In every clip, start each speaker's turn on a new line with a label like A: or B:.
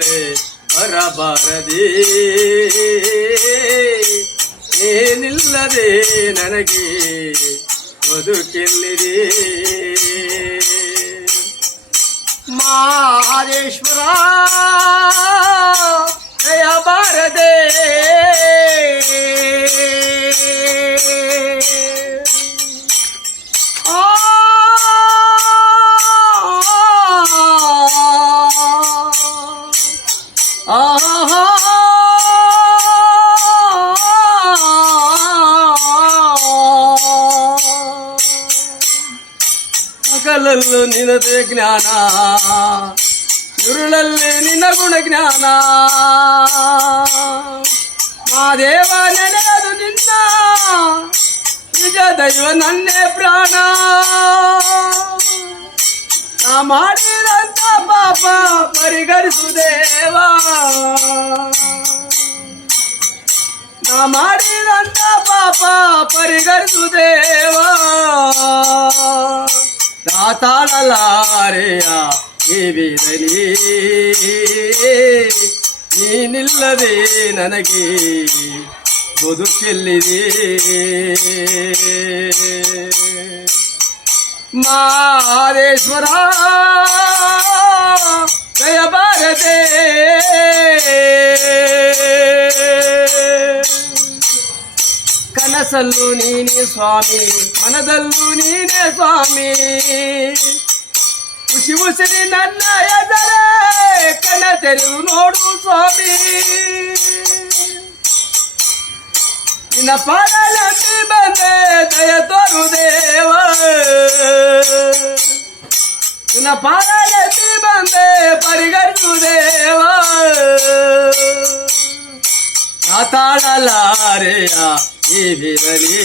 A: ಮೇಲೆ ಬರಬಾರದೆ ಏನಿಲ್ಲದೆ ನನಗೆ ಬದುಕೆಲ್ಲಿದೆ?
B: ಮಹಾದೇಶ್ವರ ದಯ ಬಾರದೆ.
A: ಹಗಲಲ್ಲೂ ನಿನದೇ ಜ್ಞಾನ. ಇರುಳಲ್ಲಿ ನಿನ್ನ ಗುಣ ಜ್ಞಾನ ಮಾದೇವ ನೆನೆಯದು ನಿನ್ನ. ನಿಜ ದೈವ ನನ್ನೇ ಪ್ರಾಣ. ನಾ ಮಾಡಿದಂತ ಪಾಪ ಪರಿಗರಿಸು ದೇವಾ ನಾ ಮಾಡಿದಂತ ಪಾಪ ಪರಿಗರಿಸು ದೇವ ಈ ವೇದನೆ ನೀನಿಲ್ಲದೆ ನನಗೆ ಬದುಕೆಲ್ಲಿದೆ. ಮಾದೇಶ್ವರ ಜಯ ಕನಸಲ್ಲೂ ನೀನೇ ಸ್ವಾಮಿ. ಮನದಲ್ಲೂ ನೀನೇ ಸ್ವಾಮಿ. ಖುಷಿ ಉಸಿರಿ ನನ್ನ ಎದರೆ ಕಣ ತೆರೆದು ನೋಡು ಸ್ವಾಮಿ. ನಿನ್ನ ಪಾಲಿ ಬಂದೆ, ದಯ ತೋರು ದೇವ. ನಿನ್ನ ಪಾಲಿ ಬಂದೆ, ಪರಿಗಣಿಸು ದೇವ. ಮಾತಾಡಲಾರೆಯ ವಿರಲಿ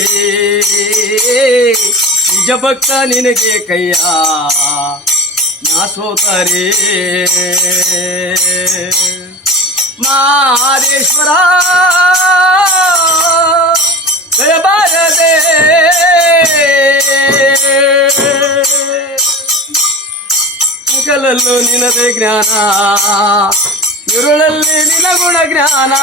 A: ನಿಜ ಭಕ್ತ ನಿನಗೆ ಕೈಯ ನಾ ಸೋತರೆ ಮಹಾದೇಶ್ವರ ಜಯ ಭಾರತೆ ಮುಗಲಲ್ಲೂ ನಿನದೇ ಜ್ಞಾನ ಇರುಳಲ್ಲಿ ನಿನ ಗುಣ ಜ್ಞಾನ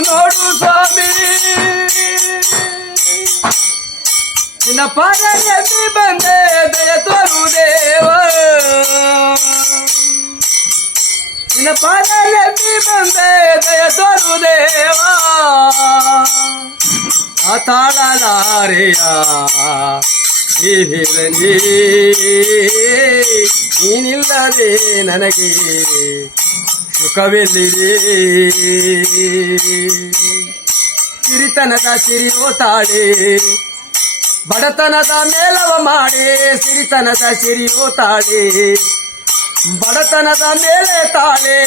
A: ನೋಡು ಸ್ವಾಮಿ. ನಿನ್ನ ಪಾದಿ ಬಂದೆ, ದಯ ತೋರು ದೇವ. ನಿನ್ನ ಪಾದಿ ಬಂದೆ, ದಯ ತೋರು ದೇವ. ಆ ತಾಳಲಾರೆಯ ಈ ನೀನಿಲ್ಲದೆ ನನಗೆ ಸುಖವೆಲ್ಲಿದೆ ಸಿರಿತನದ ಸಿರಿಯೋ ತಾಳೆ ಬಡತನದ ಮೇಲವ ಮಾಡಿ ಸಿರಿತನದ ಸಿರಿಯೋ ತಾಳೆ ಬಡತನದ ಮೇಲೆ ತಾಳೆ.